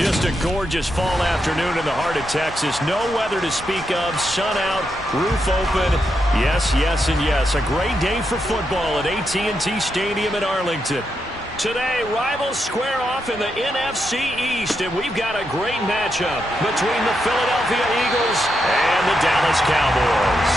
Just a gorgeous fall afternoon in the heart of Texas. No weather to speak of. Sun out, roof open. Yes, yes, and yes. A great day for football at AT&T Stadium in Arlington. Today, rivals square off in the NFC East, and we've got a great matchup between the Philadelphia Eagles and the Dallas Cowboys.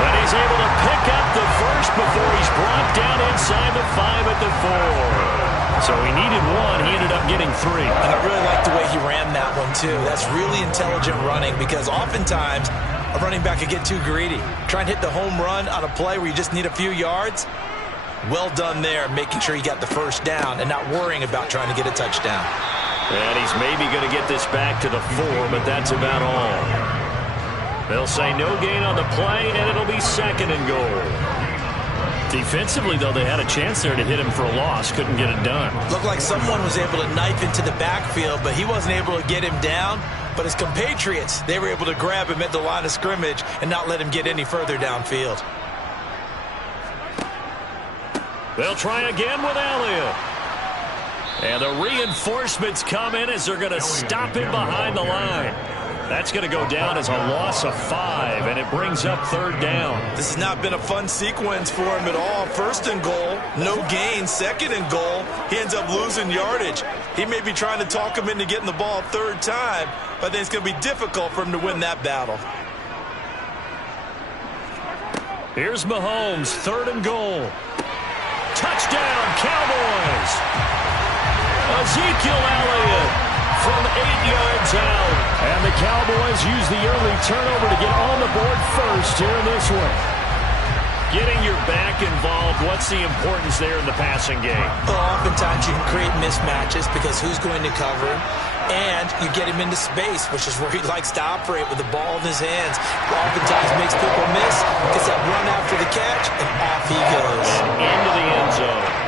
And he's able to pick up the first before he's brought down inside the 5 at the 4. So he needed 1. He ended up getting 3. And I really like the way he ran that one, too. That's really intelligent running because oftentimes a running back could get too greedy. Try and hit the home run on a play where you just need a few yards. Well done there, making sure he got the first down and not worrying about trying to get a touchdown. And he's maybe going to get this back to the 4, but that's about all. They'll say no gain on the play, and it'll be 2nd and goal. Defensively, though, they had a chance there to hit him for a loss. Couldn't get it done. Looked like someone was able to knife into the backfield, but he wasn't able to get him down. But his compatriots, they were able to grab him at the line of scrimmage and not let him get any further downfield. They'll try again with Elliott. And the reinforcements come in as they're going to stop him behind the line. That's going to go down as a loss of 5, and it brings up 3rd down. This has not been a fun sequence for him at all. 1st and goal, no gain. 2nd and goal, he ends up losing yardage. He may be trying to talk him into getting the ball a 3rd time, but I think it's going to be difficult for him to win that battle. Here's Mahomes, 3rd and goal. Touchdown, Cowboys! Ezekiel Elliott from 8 yards out. And the Cowboys use the early turnover to get on the board first here in this one. Getting your back involved, what's the importance there in the passing game? Well, oftentimes you can create mismatches because who's going to cover him? And you get him into space, which is where he likes to operate with the ball in his hands. Oftentimes makes people miss, gets that run after the catch, and off he goes. Into the end zone.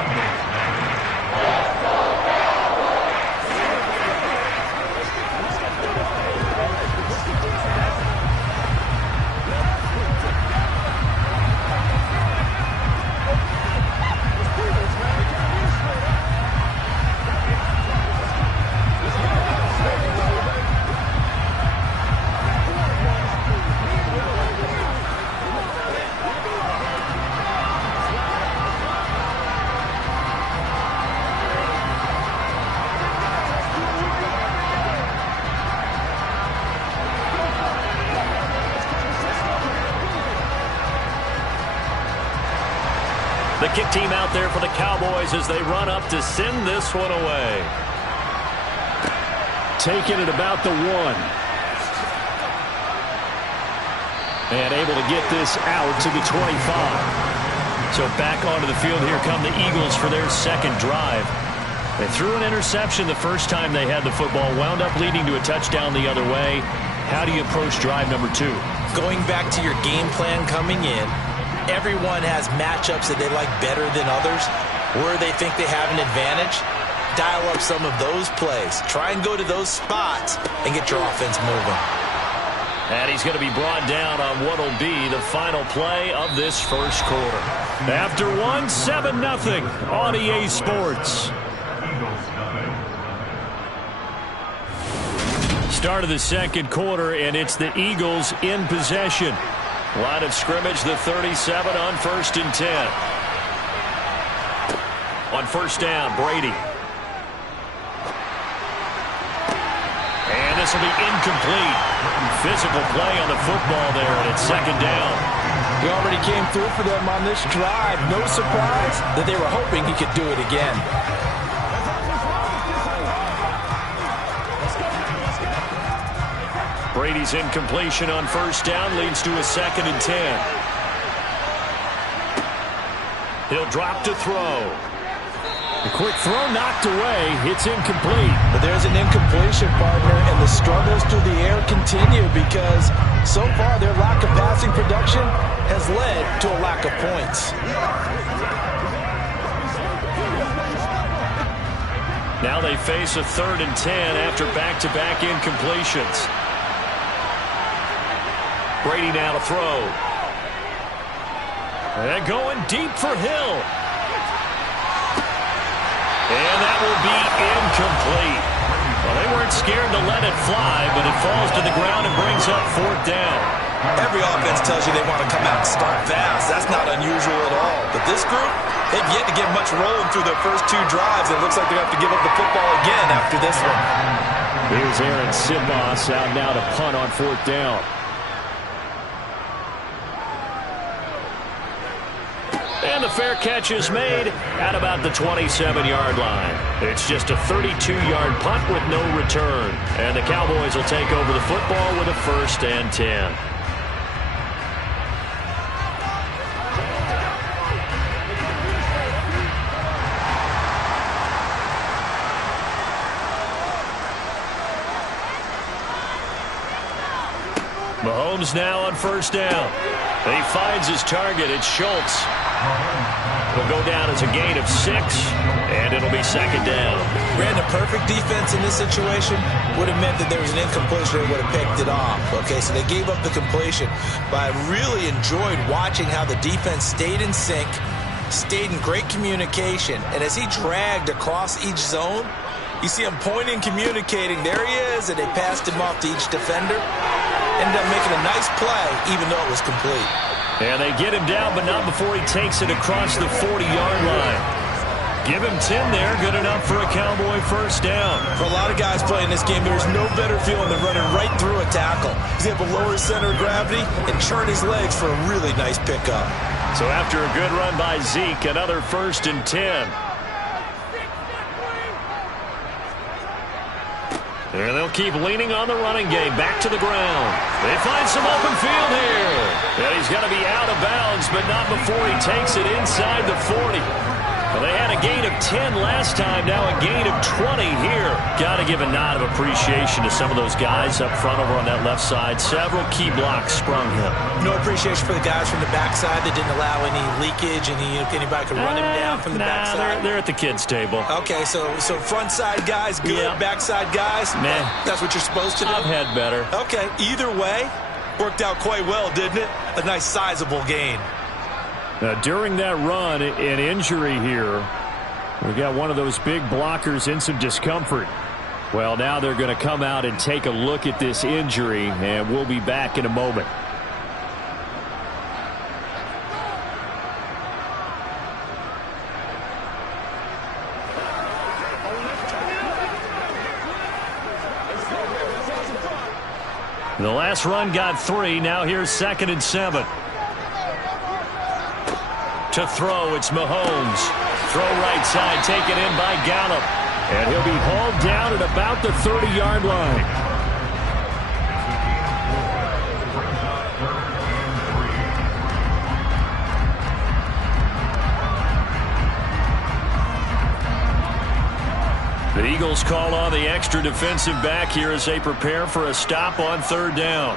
The kick team out there for the Cowboys as they run up to send this one away. Taking it about the 1. And able to get this out to the 25. So back onto the field here come the Eagles for their 2nd drive. They threw an interception the first time they had the football, wound up leading to a touchdown the other way. How do you approach drive number 2? Going back to your game plan coming in, everyone has matchups that they like better than others, where they think they have an advantage. Dial up some of those plays. Try and go to those spots and get your offense moving. And he's going to be brought down on what will be the final play of this first quarter. After 1, 7-0 on EA Sports. Start of the 2nd quarter, and it's the Eagles in possession. Line of scrimmage, the 37 on 1st and 10. On 1st down, Brady. And this will be incomplete. Physical play on the football there, and it's 2nd down. He already came through for them on this drive. No surprise that they were hoping he could do it again. Brady's incompletion on 1st down leads to a 2nd and 10. He'll drop to throw. A quick throw knocked away. It's incomplete. But there's an incompletion, partner, and the struggles through the air continue because so far their lack of passing production has led to a lack of points. Now they face a 3rd and 10 after back-to-back incompletions. Brady now to throw. And going deep for Hill. And that will be incomplete. Well, they weren't scared to let it fly, but it falls to the ground and brings up 4th down. Every offense tells you they want to come out and start fast. That's not unusual at all. But this group, they've yet to get much rolling through their first 2 drives. It looks like they're going to have to give up the football again after this one. Here's Aaron Sibos out now to punt on 4th down. And the fair catch is made at about the 27-yard line. It's just a 32-yard punt with no return. And the Cowboys will take over the football with a 1st and 10. Mahomes now on 1st down. He finds his target. It's Schultz. It'll go down as a gain of 6, and it'll be 2nd down. Ran a perfect defense in this situation. Would have meant that there was an incompletion. They would have picked it off. Okay, so they gave up the completion. But I really enjoyed watching how the defense stayed in sync, stayed in great communication, and as he dragged across each zone, you see him pointing, communicating. There he is, and they passed him off to each defender. Ended up making a nice play, even though it was complete. And they get him down, but not before he takes it across the 40-yard line. Give him 10 there, good enough for a Cowboy 1st down. For a lot of guys playing this game, there's no better feeling than running right through a tackle. He's able to lower his center of gravity and churn his legs for a really nice pickup. So after a good run by Zeke, another 1st and 10. And they'll keep leaning on the running game. Back to the ground. They find some open field here. And he's going to be out of bounds, but not before he takes it inside the 40. Well, they had a gain of 10 last time, now a gain of 20 here. Got to give a nod of appreciation to some of those guys up front over on that left side. Several key blocks sprung him. No appreciation for the guys from the backside that didn't allow any leakage, and anybody could run him down from the backside. They're at the kids' table. Okay, so front side guys, good. Yep. Backside guys, man, that's what you're supposed to do. I've had better. Okay, either way, worked out quite well, didn't it? A nice sizable gain. Now, during that run, an injury here. We got one of those big blockers in some discomfort. Well, now they're going to come out and take a look at this injury, and we'll be back in a moment. The last run got 3. Now here's 2nd and 7. To throw, it's Mahomes. Throw right side, taken in by Gallup. And he'll be hauled down at about the 30-yard line. The Eagles call on the extra defensive back here as they prepare for a stop on 3rd down.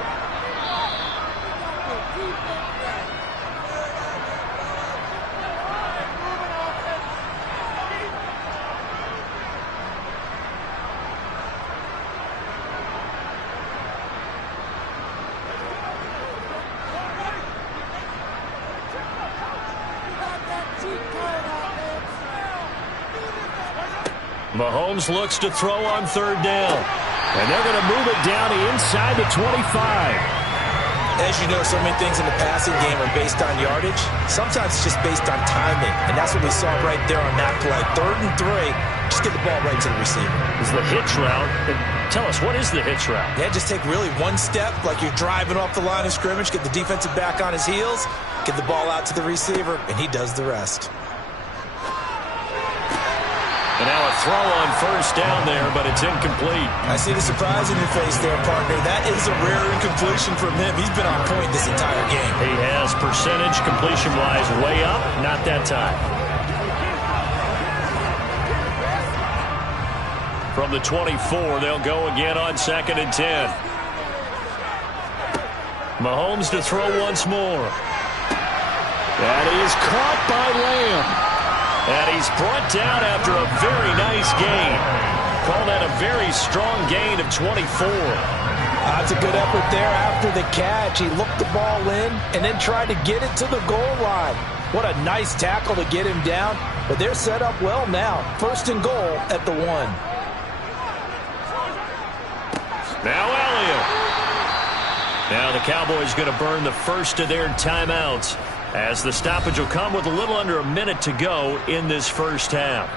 Mahomes looks to throw on 3rd down. And they're going to move it down inside the 25. As you know, so many things in the passing game are based on yardage. Sometimes it's just based on timing. And that's what we saw right there on that play. 3rd and 3. Just get the ball right to the receiver. It's the hitch route. Tell us, what is the hitch route? Yeah, just take really one step like you're driving off the line of scrimmage, get the defensive back on his heels, get the ball out to the receiver, and he does the rest. And now a throw on 1st down there, but it's incomplete. I see the surprise in your face there, partner. That is a rare incompletion from him. He's been on point this entire game. He has, percentage completion-wise way up, not that time. From the 24, they'll go again on 2nd and 10. Mahomes to throw once more. That is caught by Lamb. And he's brought down after a very nice gain. Call that a very strong gain of 24. That's a good effort there after the catch. He looked the ball in and then tried to get it to the goal line. What a nice tackle to get him down. But they're set up well now. 1st and goal at the 1. Now Elliott. Now the Cowboys going to burn the first of their timeouts as the stoppage will come with a little under a minute to go in this first half.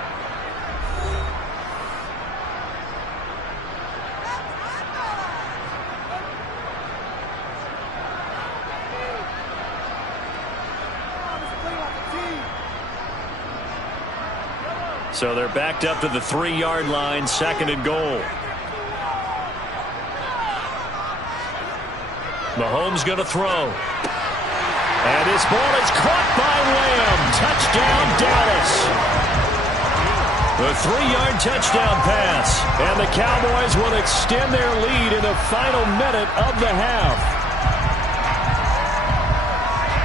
So they're backed up to the 3-yard line, 2nd and goal. Mahomes going to throw. And his ball is caught by Lamb. Touchdown, Dallas. The 3-yard touchdown pass. And the Cowboys will extend their lead in the final minute of the half.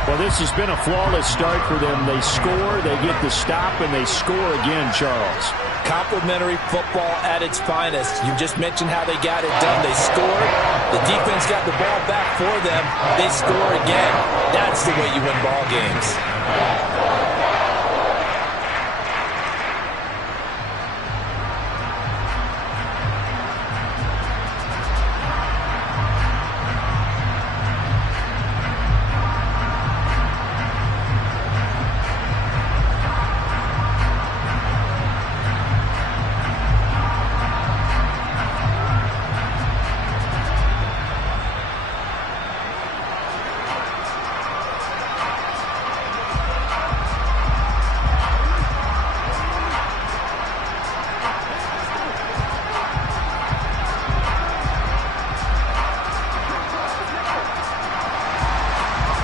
Well, this has been a flawless start for them. They score, they get the stop, and they score again, Charles. Complimentary football at its finest. You just mentioned how they got it done. They scored. The defense got the ball back for them. They score again. That's the way you win ball games.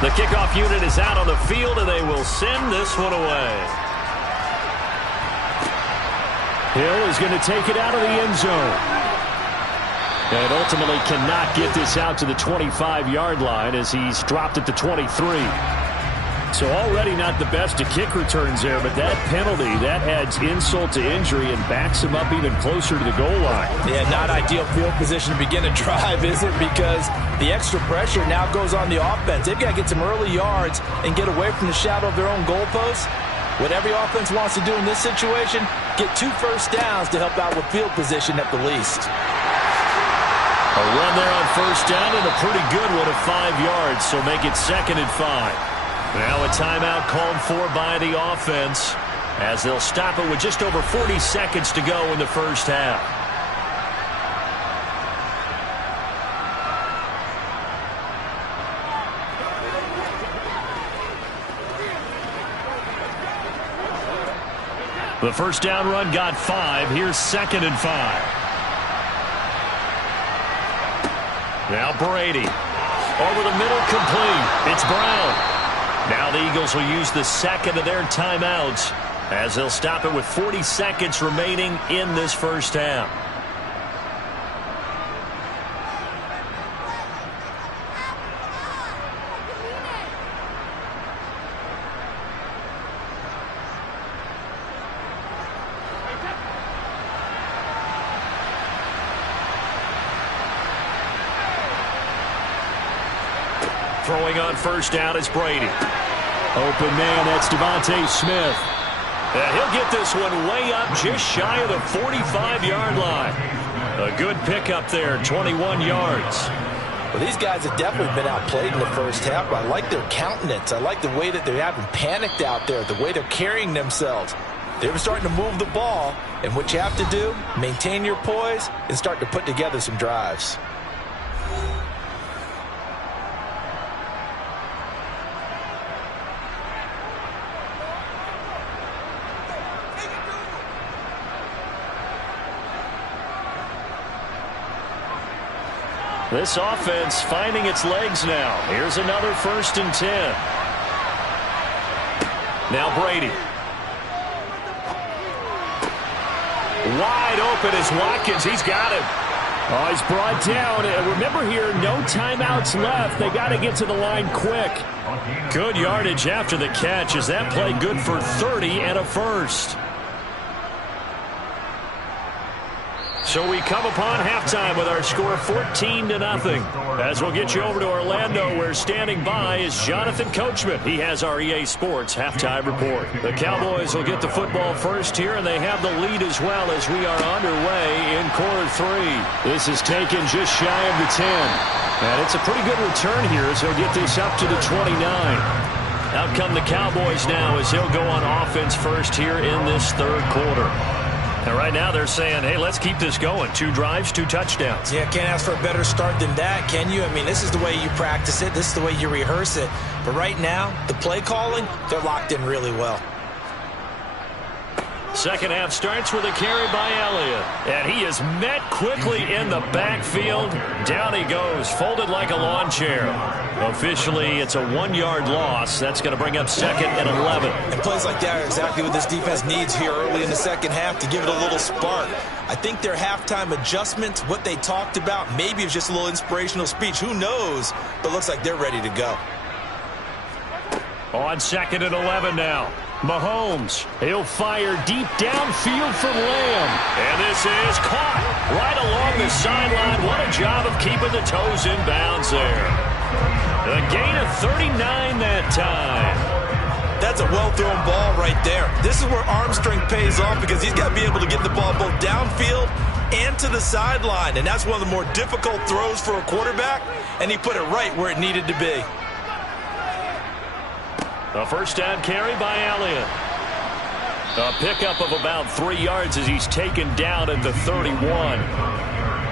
The kickoff unit is out on the field, and they will send this one away. Hill is going to take it out of the end zone. And ultimately cannot get this out to the 25-yard line as he's dropped at the 23. So already not the best of kick returns there, but that penalty, that adds insult to injury and backs him up even closer to the goal line. Yeah, not ideal field position to begin a drive, is it? Because the extra pressure now goes on the offense. They've got to get some early yards and get away from the shadow of their own goalposts. What every offense wants to do in this situation, get 2 first downs to help out with field position at the least. A run there on first down and a pretty good one of 5 yards, so make it 2nd and 5. Now a timeout called for by the offense as they'll stop it with just over 40 seconds to go in the first half. The first down run got 5. Here's 2nd and 5. Now Brady. Over the middle, complete. It's Brown. Now the Eagles will use the 2nd of their timeouts as they'll stop it with 40 seconds remaining in this first half. Throwing on first down is Brady. Open man, that's Devontae Smith. And he'll get this one way up just shy of the 45-yard line. A good pickup there, 21 yards. Well, these guys have definitely been outplayed in the first half, but I like their countenance. I like the way that they're having panicked out there, the way they're carrying themselves. They're starting to move the ball, and what you have to do, maintain your poise and start to put together some drives. This offense finding its legs now. Here's another 1st and 10. Now Brady. Wide open is Watkins. He's got him. Oh, he's brought down. Remember here, no timeouts left. They got to get to the line quick. Good yardage after the catch as that play good for 30 and a first. So we come upon halftime with our score 14-0. As we'll get you over to Orlando where there standing by is Jonathan Coachman. He has our EA Sports halftime report. The Cowboys will get the football first here, and they have the lead as well as we are underway in quarter 3. This is taken just shy of the 10. And it's a pretty good return here as he'll get this up to the 29. Out come the Cowboys now as he'll go on offense first here in this third quarter. And right now they're saying, hey, let's keep this going. 2 drives, 2 touchdowns. Yeah, can't ask for a better start than that, can you? I mean, this is the way you practice it. This is the way you rehearse it. But right now, the play calling, they're locked in really well. Second half starts with a carry by Elliott. And he is met quickly in the backfield. Down he goes, folded like a lawn chair. Officially, it's a 1-yard loss. That's going to bring up 2nd and 11. And plays like that are exactly what this defense needs here early in the second half to give it a little spark. I think their halftime adjustments, what they talked about, maybe it's just a little inspirational speech. Who knows? But looks like they're ready to go. On 2nd and 11 now. Mahomes, he'll fire deep downfield for Lamb. And this is caught right along the sideline. What a job of keeping the toes in bounds there. A gain of 39 that time. That's a well-thrown ball right there. This is where arm strength pays off because he's got to be able to get the ball both downfield and to the sideline. And that's one of the more difficult throws for a quarterback, and he put it right where it needed to be. A first down carry by Elliott. A pickup of about 3 yards as he's taken down at the 31.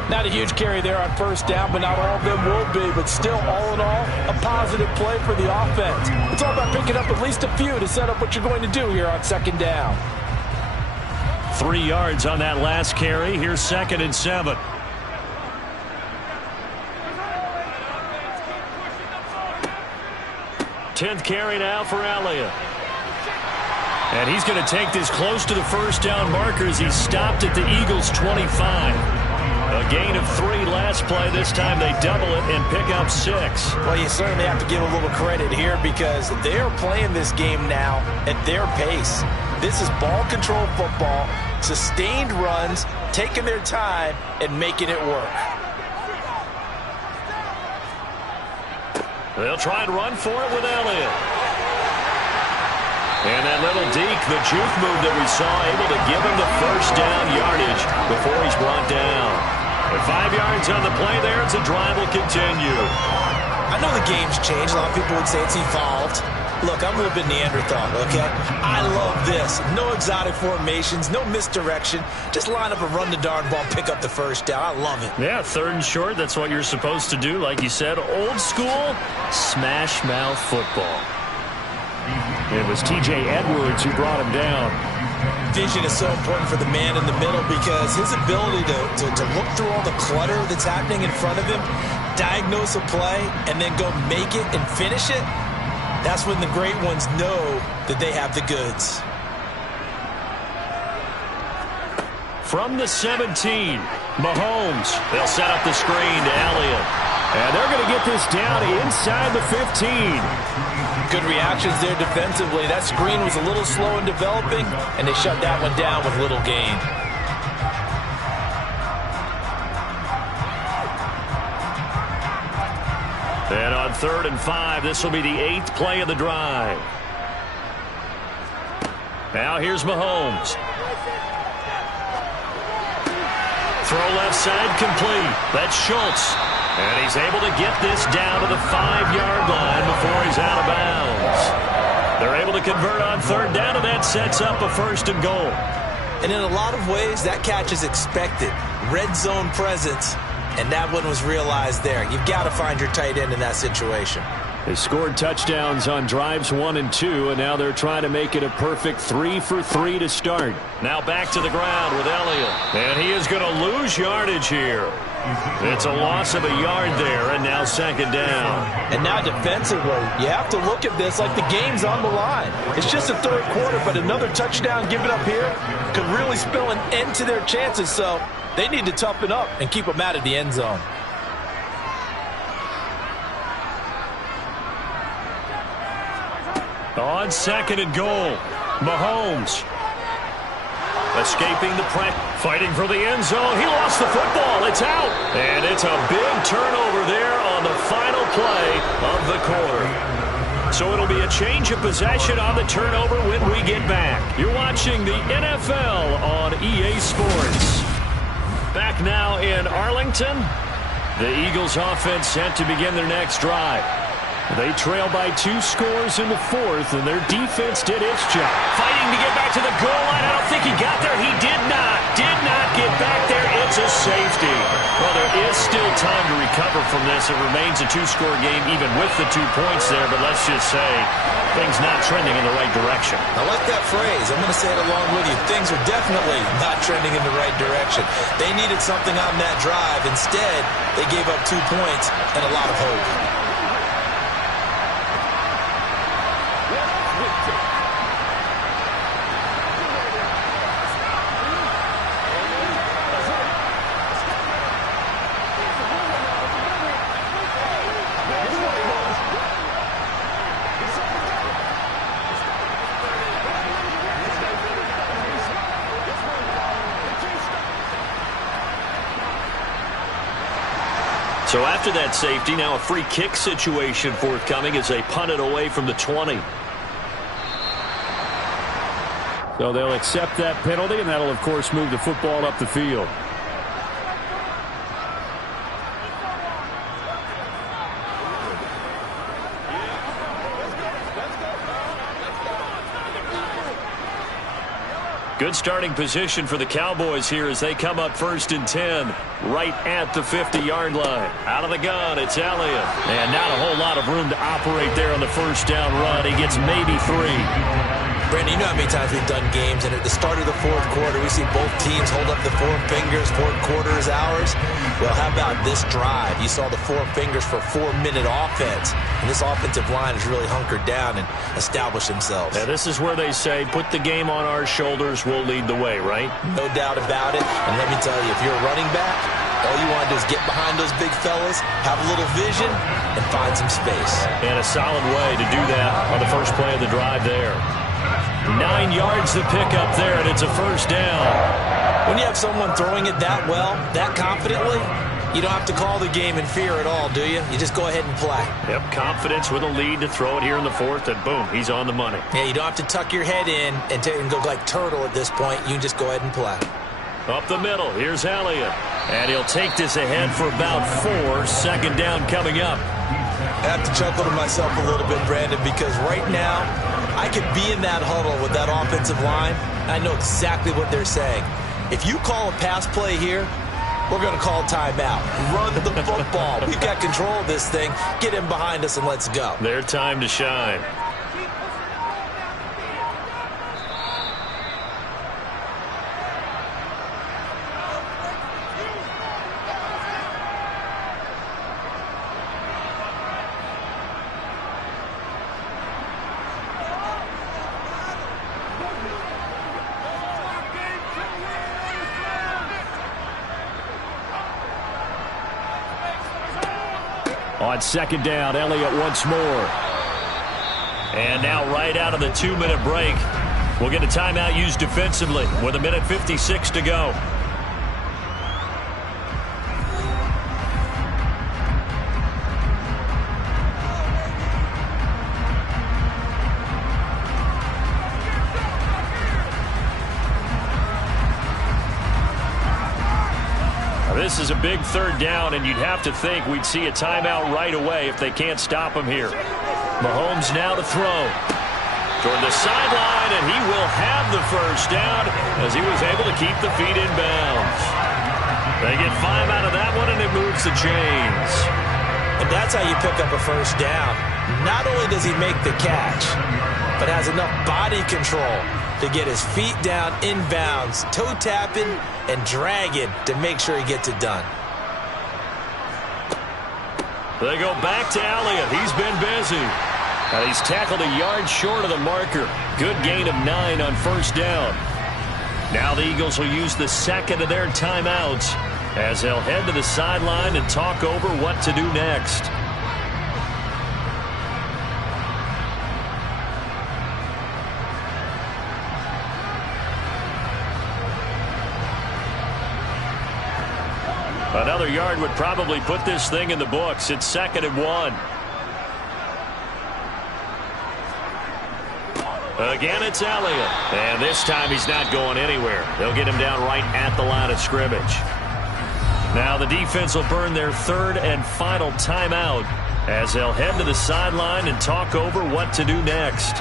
Not a huge carry there on first down, but not all of them will be. But still, all in all, a positive play for the offense. It's all about picking up at least a few to set up what you're going to do here on second down. 3 yards on that last carry. Here's 2nd and 7. Tenth carry now for Elliott. And he's going to take this close to the first down marker as he's stopped at the Eagles' 25. A gain of 3 last play. This time they double it and pick up 6. Well, you certainly have to give a little credit here because they're playing this game now at their pace. This is ball control football, sustained runs, taking their time and making it work. They'll try and run for it with Elliott. And that little deke, the juke move that we saw, able to give him the first down yardage before he's brought down. With 5 yards on the play there, it's a drive will continue. I know the game's changed. A lot of people would say it's evolved. Look, I'm a little bit Neanderthal, okay? I love this. No exotic formations, no misdirection. Just line up and run the darn ball, pick up the first down. I love it. Yeah, 3rd and short, that's what you're supposed to do. Like you said, old school, smash mouth football. It was T.J. Edwards who brought him down. Vision is so important for the man in the middle because his ability to look through all the clutter that's happening in front of him, diagnose a play, and then go make it and finish it, that's when the great ones know that they have the goods. From the 17, Mahomes. They'll set up the screen to Elliott. And they're going to get this down inside the 15. Good reactions there defensively. That screen was a little slow in developing, and they shut that one down with little gain. And on 3rd and 5, this will be the 8th play of the drive. Now here's Mahomes. Throw left side complete. That's Schultz. And he's able to get this down to the 5-yard line before he's out of bounds. They're able to convert on 3rd down, and that sets up a 1st and goal. And in a lot of ways, that catch is expected. Red zone presence. And that one was realized there. You've got to find your tight end in that situation. They scored touchdowns on drives 1 and 2, and now they're trying to make it a perfect 3 for 3 to start. Now back to the ground with Elliott. And he is going to lose yardage here. It's a loss of a yard there, and now 2nd down. And now defensively, you have to look at this like the game's on the line. It's just a 3rd quarter, but another touchdown given up here could really spell an end to their chances, so they need to toughen up and keep them out of the end zone. On 2nd and goal, Mahomes. Escaping the press, fighting for the end zone. He lost the football. It's out. And it's a big turnover there on the final play of the quarter. So it'll be a change of possession on the turnover when we get back. You're watching the NFL on EA Sports. Back now in Arlington. The Eagles offense set to begin their next drive. They trail by 2 scores in the 4th, and their defense did its job. Fighting to get back to the goal line. I don't think he got there. He did not get back there. It's a safety. Well, there is still time to recover from this. It remains a 2-score game even with the 2 points there, but let's just say things not trending in the right direction. I like that phrase. I'm going to say it along with you. Things are definitely not trending in the right direction. They needed something on that drive. Instead, they gave up 2 points and a lot of hope. So after that safety, now a free kick situation forthcoming as they punt it away from the 20. So they'll accept that penalty, and that'll, of course, move the football up the field. Good starting position for the Cowboys here as they come up 1st and 10, right at the 50-yard line. Out of the gun, it's Elliott. And not a whole lot of room to operate there on the first down run. He gets maybe 3. Brandon, you know how many times we've done games, and at the start of the 4th quarter, we see both teams hold up the 4 fingers, 4th quarter is ours. Well, how about this drive? You saw the 4 fingers for 4-minute offense, and this offensive line has really hunkered down and established themselves. Now, this is where they say, put the game on our shoulders, we'll lead the way, right? No doubt about it, and let me tell you, if you're a running back, all you want to do is get behind those big fellas, have a little vision, and find some space. And a solid way to do that on the first play of the drive there. 9 yards to pick up there, and it's a first down. When you have someone throwing it that well, that confidently, you don't have to call the game in fear at all, do you? You just go ahead and play. Yep, confidence with a lead to throw it here in the 4th, and boom, he's on the money. Yeah, you don't have to tuck your head in and go like turtle at this point. You can just go ahead and play. Up the middle, here's Elliott. And he'll take this ahead for about 4. Second down coming up. I have to chuckle to myself a little bit, Brandon, because right now, I could be in that huddle with that offensive line. I know exactly what they're saying. If you call a pass play here, we're going to call timeout. Run the football. We've got control of this thing. Get him behind us and let's go. Their time to shine. On second down, Elliott once more. And now right out of the 2-minute break, we'll get a timeout used defensively with 1:56 to go. This is a big 3rd down, and you'd have to think we'd see a timeout right away if they can't stop him here. Mahomes now to throw. Toward the sideline, and he will have the first down as he was able to keep the feet in bounds. They get 5 out of that one, and it moves the chains. And that's how you pick up a first down. Not only does he make the catch, but has enough body control to get his feet down inbounds, toe tapping and dragging to make sure he gets it done. They go back to Elliott. He's been busy. And he's tackled a yard short of the marker. Good gain of 9 on first down. Now the Eagles will use the second of their timeouts as they'll head to the sideline and talk over what to do next. Another yard would probably put this thing in the books. It's 2nd and 1. Again, it's Elliott. And this time he's not going anywhere. They'll get him down right at the line of scrimmage. Now the defense will burn their 3rd and final timeout as they'll head to the sideline and talk over what to do next.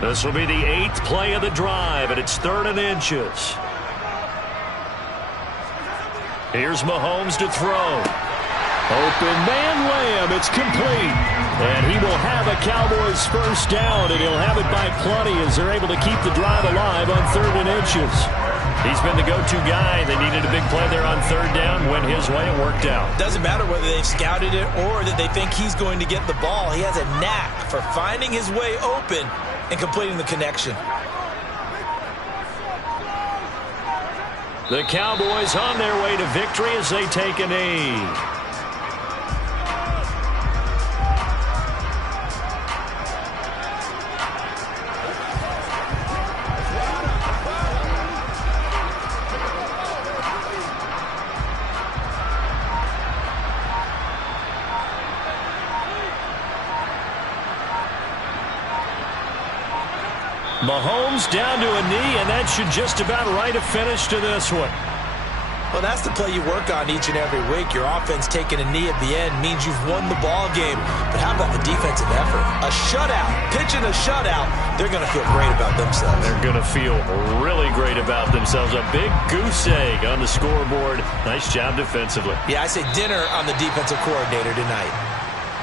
This will be the 8th play of the drive, and it's 3rd and inches. Here's Mahomes to throw. Open man Lamb. It's complete. And he will have a Cowboys first down, and he'll have it by plenty as they're able to keep the drive alive on 3rd and inches. He's been the go-to guy. They needed a big play there on 3rd down. Went his way. It worked out. Doesn't matter whether they've scouted it or that they think he's going to get the ball. He has a knack for finding his way open and completing the connection. The Cowboys on their way to victory as they take a knee. Mahomes down to a knee, and that should just about write a finish to this one. Well, that's the play you work on each and every week. Your offense taking a knee at the end means you've won the ball game. But how about the defensive effort? A shutout, pitching a shutout. They're going to feel great about themselves. They're going to feel really great about themselves. A big goose egg on the scoreboard. Nice job defensively. Yeah, I say dinner on the defensive coordinator tonight.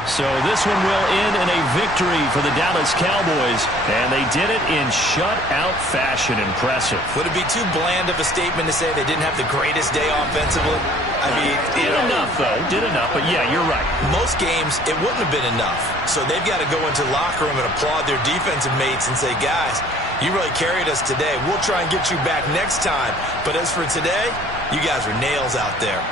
So this one will end in a victory for the Dallas Cowboys, and they did it in shutout fashion. Impressive. Would it be too bland of a statement to say they didn't have the greatest day offensively? I mean, did enough, though. Did enough, but yeah, you're right. Most games, it wouldn't have been enough. So they've got to go into the locker room and applaud their defensive mates and say, guys, you really carried us today. We'll try and get you back next time. But as for today, you guys are nails out there.